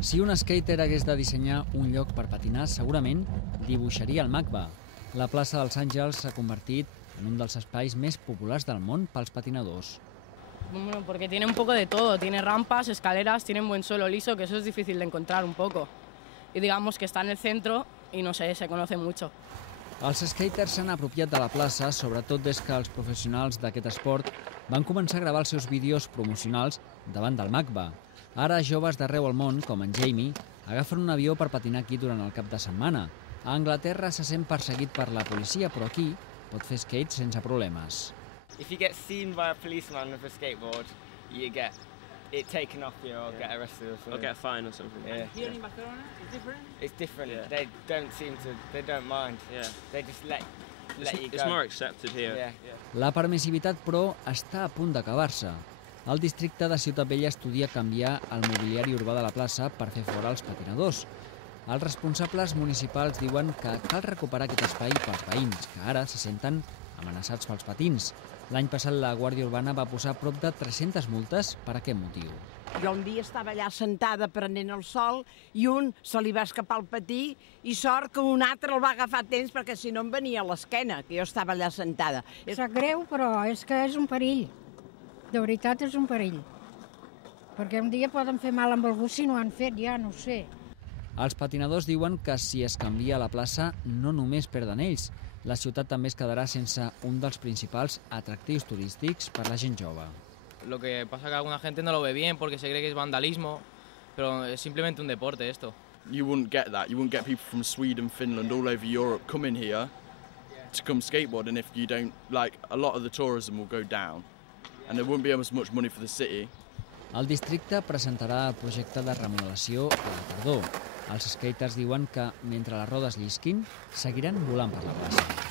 Si un skater hagués de dissenyar un lloc per patinar, segurament dibuixaria el MACBA. La plaça dels Àngels s'ha convertit en un dels espais més populars del món pels patinadors. Bueno, porque tiene un poco de todo, tiene rampas, escaleras, tiene un buen suelo liso, que eso es difícil de encontrar un poco. Y digamos que está en el centro y no sé, se conoce mucho. Els skaters s'han apropiat de la plaça, sobretot des que els professionals d'aquest esport van començar a gravar els seus vídeos promocionals davant del MACBA. Ara, joves d'arreu al món, com en Jamie, agafen un avió per patinar aquí durant el cap de setmana. A Anglaterra se sent perseguit per la policia, però aquí pot fer skate sense problemes. If you get seen by a policeman with a skateboard, you get it taken off you or get arrested or something. Or get a fine or something. Yeah. Here in Barcelona, it's different? It's different. Yeah. They don't mind. Yeah. They just let you go. It's more accepted here. Yeah. La permissivitat, però, està a punt d'acabar-se. El districte de Ciutat Vella estudia canviar el mobiliari urbà de la plaça per fer fora els patinadors. Els responsables municipals diuen que cal recuperar aquest espai pels veïns, que ara se senten amenaçats pels patins. L'any passat la Guàrdia Urbana va posar prop de 300 multes per aquest motiu. Jo un dia estava allà sentada prenent el sol i un se li va escapar el patí i sort que un altre el va agafar a temps perquè si no em venia a l'esquena, que jo estava allà sentada. Sap greu, però és que és un perill. De veritat és un perill. Perquè un dia poden fer mal amb algú si no han fet, ja no ho sé. Els patinadors diuen que si es canvia la plaça no només perden ells, la ciutat també es quedarà sense un dels principals atractius turístics per la gent jove. Lo que pasa es que alguna gente no lo ve bien porque se cree que es vandalismo, pero es simplemente un deporte esto. You wouldn't get that. You wouldn't get people from Sweden, Finland, all over Europe coming here to come skateboarding if you don't, like, a lot of the tourism will go down and there wouldn't be as much money for the city. El districte presentarà el projecte de remodelació a la tardor. Els skaters diuen que, mentre les rodes llisquin, seguiran volant per la plaça.